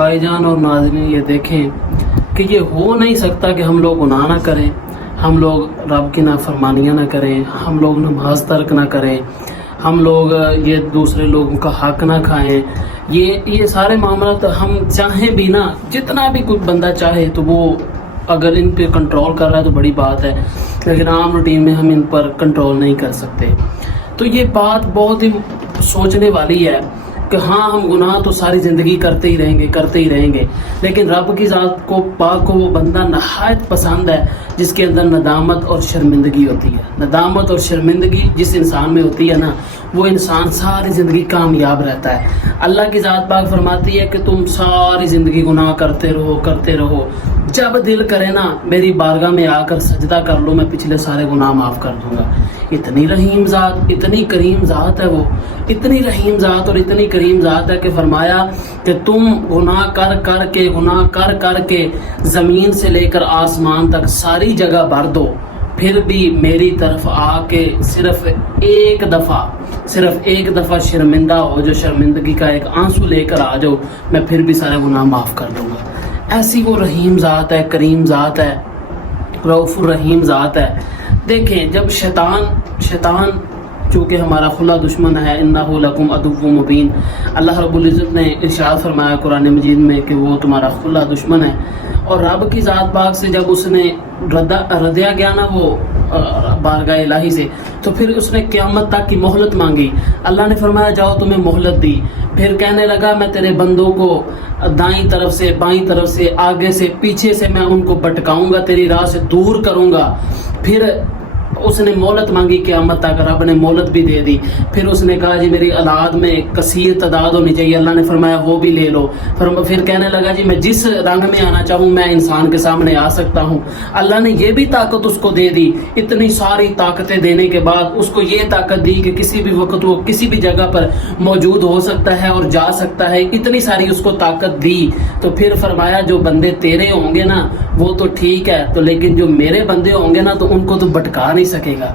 भाई जान और नाज़रीन ये देखें कि ये हो नहीं सकता कि हम लोग गुनाह ना करें, हम लोग रब की नाफरमानियाँ ना करें, हम लोग नमाज तर्क ना करें, हम लोग ये दूसरे लोगों का हक ना खाएं। ये सारे मामला तो हम चाहें भी ना, जितना भी कोई बंदा चाहे तो वो अगर इन पे कंट्रोल कर रहा है तो बड़ी बात है, लेकिन आम रूटीन में हम इन पर कंट्रोल नहीं कर सकते। तो ये बात बहुत ही सोचने वाली है कि हाँ, हम गुनाह तो सारी ज़िंदगी करते ही रहेंगे, लेकिन रब की ज़ात को पाक को वो बंदा नहायत पसंद है जिसके अंदर नदामत और शर्मिंदगी होती है। नदामत और शर्मिंदगी जिस इंसान में होती है ना, वो इंसान सारी ज़िंदगी कामयाब रहता है। अल्लाह की ज़ात पाक फरमाती है कि तुम सारी ज़िंदगी गुनाह करते रहो, जब दिल करे ना मेरी बारगाह में आकर सजदा कर लो, मैं पिछले सारे गुनाह माफ़ कर दूंगा। इतनी रहीम ज़ात, इतनी करीम ज़ात है वो, इतनी रहीम ज़ात और इतनी करीम ज़ात है कि फरमाया कि तुम गुनाह कर के ज़मीन से लेकर आसमान तक सारी जगह भर दो, फिर भी मेरी तरफ आके सिर्फ एक दफ़ा शर्मिंदा हो, जो शर्मिंदगी का एक आंसू लेकर आ जाओ, मैं फिर भी सारे गुनाह माफ़ कर दूंगा। ऐसी वो रहीम ज़ात है, करीम ज़ात है, रऊफ़ुर रहीम ज़ात है। देखें, जब शैतान चूँकि हमारा खुला दुश्मन है, इन्नहु लकुम अदुव्वुम मुबीन, अल्लाह रब्बुल इज़्ज़त ने इरशाद फरमाया कुरान मजीद में कि वो तुम्हारा खुला दुश्मन है। और रब की ज़ात पाक से जब उसने रदिया गया ना वो बारगाह इलाही से, तो फिर उसने क़यामत तक की मोहलत मांगी। अल्लाह ने फरमाया जाओ तुम्हें मोहलत दी। फिर कहने लगा मैं तेरे बंदों को दाईं तरफ से, बाईं तरफ से, आगे से, पीछे से मैं उनको भटकाऊंगा, तेरी राह से दूर करूंगा। फिर उसने मोहलत मांगी क़यामत तक, रब ने मोहलत भी दे दी। फिर उसने कहा जी मेरी औलाद में कसीर तादाद होनी चाहिए, अल्लाह ने फरमाया वो भी ले लो। फिर कहने लगा जी मैं जिस रंग में आना चाहूँ मैं इंसान के सामने आ सकता हूँ, अल्लाह ने ये भी ताकत उसको दे दी। इतनी सारी ताकतें देने के बाद उसको ये ताकत दी कि किसी भी वक्त वो किसी भी जगह पर मौजूद हो सकता है और जा सकता है, इतनी सारी उसको ताकत दी। तो फिर फरमाया जो बंदे तेरे होंगे ना वो तो ठीक है, तो लेकिन जो मेरे बंदे होंगे ना तो उनको तो भटका नहीं सकेगा।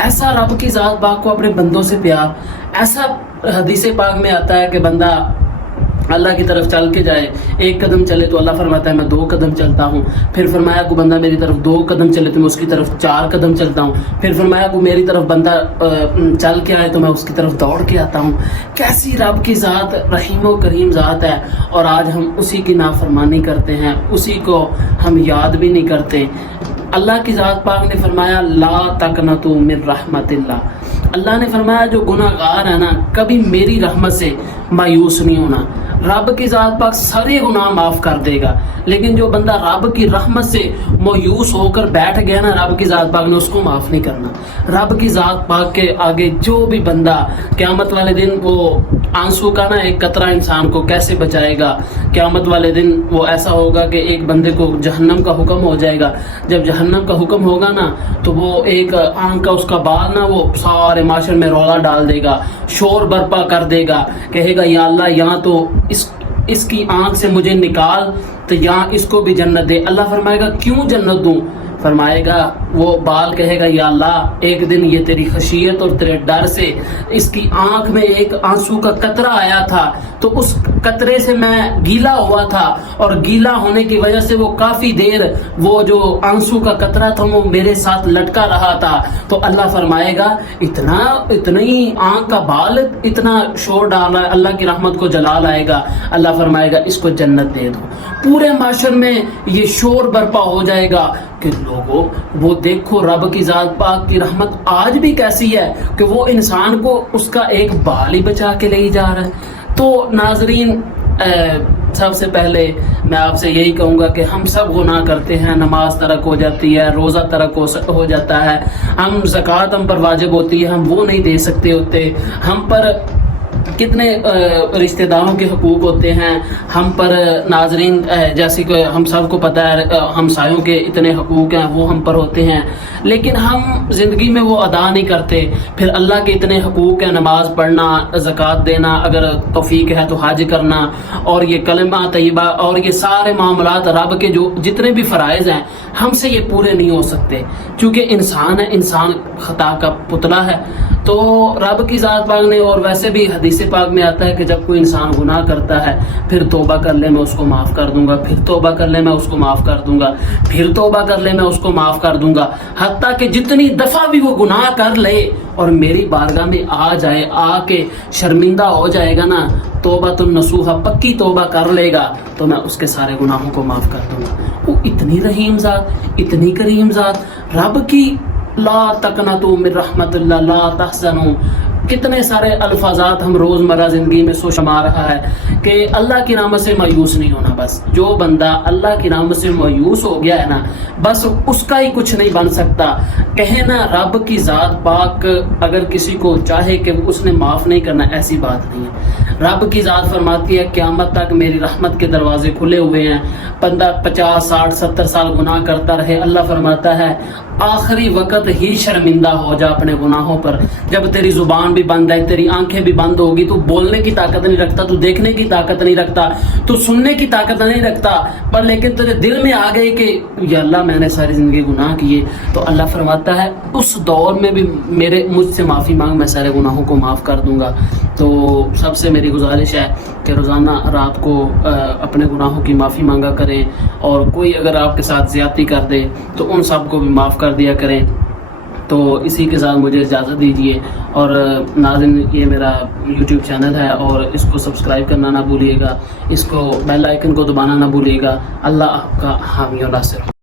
ऐसा रब की ज़ात पाक को अपने बंदों से प्यार, ऐसा हदीस पाक में आता है कि बंदा अल्लाह की तरफ चल के जाए, एक कदम चले तो अल्लाह फरमाता है मैं 2 कदम चलता हूँ। फिर फरमाया को बंदा मेरी तरफ 2 कदम चले तो मैं उसकी तरफ 4 कदम चलता हूँ। फिर फरमाया को मेरी तरफ बंदा चल के आए तो मैं उसकी तरफ दौड़ के आता हूँ। कैसी रब की ज़ात रहीम व करीम ज़ात है, और आज हम उसी की नाफरमानी करते हैं, उसी को हम याद भी नहीं करते। अल्लाह की ज़ात पाक ने फरमाया ला तकनतु मिन रहमतिल्लाह। अल्लाह ने फरमाया जो गुनाहगार है ना कभी मेरी रहमत से मायूस नहीं होना। रब की ज़ात पाक सारे गुनाह माफ़ कर देगा, लेकिन जो बंदा रब की रहमत से मायूस होकर बैठ गया ना, रब की ज़ात पाक ने उसको माफ़ नहीं करना। रब की ज़ात पाक के आगे जो भी बंदा क़यामत वाले दिन वो आंसू का ना एक कतरा इंसान को कैसे बचाएगा। क़यामत वाले दिन वो ऐसा होगा कि एक बंदे को जहन्नम का हुक्म हो जाएगा। जब जहन्नम का हुक्म होगा ना तो वो एक आंख का उसका बाल ना वो सारे माशर में रौला डाल देगा, शोर बर्पा कर देगा, कहेगा या अल्लाह यहाँ तो इसकी आंख से मुझे निकाल तो यहाँ इसको भी जन्नत दे। अल्लाह फरमाएगा क्यों जन्नत दूं? फरमाएगा वो बाल कहेगा या अल्लाह एक दिन ये तेरी खशियत और तेरे डर से इसकी आंख में एक आंसू का कतरा आया था, तो उस कतरे से मैं गीला हुआ था, और गीला होने की वजह से वो काफ़ी देर वो जो आंसू का कतरा था वो मेरे साथ लटका रहा था। तो अल्लाह फरमाएगा इतनी आंख का बाल इतना शोर डाल रहा है, अल्लाह की रहमत को जलाल आएगा। अल्लाह फरमाएगा इसको जन्नत दे दो। पूरे माशर में ये शोर बर्पा हो जाएगा कि लोगों वो देखो रब की ज़ात पाक की रहमत आज भी कैसी है कि वो इंसान को उसका एक बाल ही बचा के ले जा रहा है। तो नाजरीन, सबसे पहले मैं आपसे यही कहूँगा कि हम सब गुनाह करते हैं, नमाज तरक हो जाती है, रोज़ा तरक हो जाता है, हम ज़कात हम पर वाजिब होती है हम वो नहीं दे सकते होते, हम पर कितने रिश्तेदारों के हकूक़ होते हैं, हम पर नाजरीन जैसे कि हम सबको पता है हमसायों के इतने हकूक़ हैं वो हम पर होते हैं। لیکن ہم زندگی میں وہ ادا نہیں کرتے. پھر اللہ کے اتنے حقوق ہیں, نماز پڑھنا, زکوٰۃ دینا, اگر توفیق ہے تو حج کرنا, اور یہ کلمہ طیبہ اور یہ سارے معاملات رب کے جو جتنے بھی فرائض ہیں ہم سے یہ پورے نہیں ہو سکتے, کیونکہ انسان ہے, انسان خطا کا پتلا ہے. تو رب کی ذات پاک نے, اور ویسے بھی حدیث پاک میں آتا ہے کہ جب کوئی انسان گناہ کرتا ہے پھر توبہ کر لے میں اس کو معاف کر دوں گا, پھر توبہ کر لے میں اس کو معاف کر دوں گا, پھر توبہ کر لے میں اس کو معاف کر دوں گا, حتیٰ کہ جتنی دفعہ بھی وہ گناہ کر لے اور میری بارگاہ میں آ جائے, آ کے شرمندہ ہو جائے گا نا, توبہ النصوح, پکی توبہ کر لے گا, تو میں اس کے سارے گناہوں کو معاف کر دوں گا. وہ اتنی رحیم ذات, اتنی کریم ذات, رب کی لا تقنطوا من رحمت اللہ لا تحزنوا, کتنے سارے الفاظات ہم روزمرہ زندگی میں سوچ ما رہا ہے کہ اللہ کی رحمت سے مایوس نہیں ہونا. بس جو بندہ اللہ کی رحمت سے مایوس ہو گیا ہے نا, بس اس کا ہی کچھ نہیں بن سکتا. کہیں نا رب کی ذات پاک اگر کسی کو چاہے کہ اس نے معاف نہیں کرنا, ایسی بات نہیں ہے. رب کی ذات فرماتی ہے قیامت تک میری رحمت کے دروازے کھلے ہوئے ہیں. بندہ 50 60 70 سال گناہ کرتا رہے, اللہ فرماتا ہے آخری وقت ہی شرمندہ ہو جا اپنے گناہوں پر. جب تیری زبان بھی بند ہے, تیری آنکھیں بھی بند ہوگی, تو بولنے کی طاقت نہیں رکھتا, تو دیکھنے کی طاقت نہیں رکھتا, تو سننے کی طاقت نہیں رکھتا, پر لیکن تیرے دل میں آ گئی کہ یا اللہ میں نے ساری زندگی گناہ کیے, تو اللہ فرماتا ہے اس دور میں بھی مجھ سے معافی مانگ, میں سارے گناہوں کو معاف کر دوں گا. تو سب سے میری گزارش ہے کہ روزانہ رات کو اپنے گناہوں کی معافی مانگا کریں, اور کوئی اگر آپ کے ساتھ زیادتی کر دے تو ان سب کو بھی معاف کر دیا کریں. تو اسی کے ساتھ مجھے اجازت دیجیے. اور ناظرین, یہ میرا یوٹیوب چینل ہے, اور اس کو سبسکرائب کرنا نہ بھولیے گا, اس کو بیل آئیکن کو دبانا نہ بھولیے گا. اللہ آپ کا حامی و ناصر.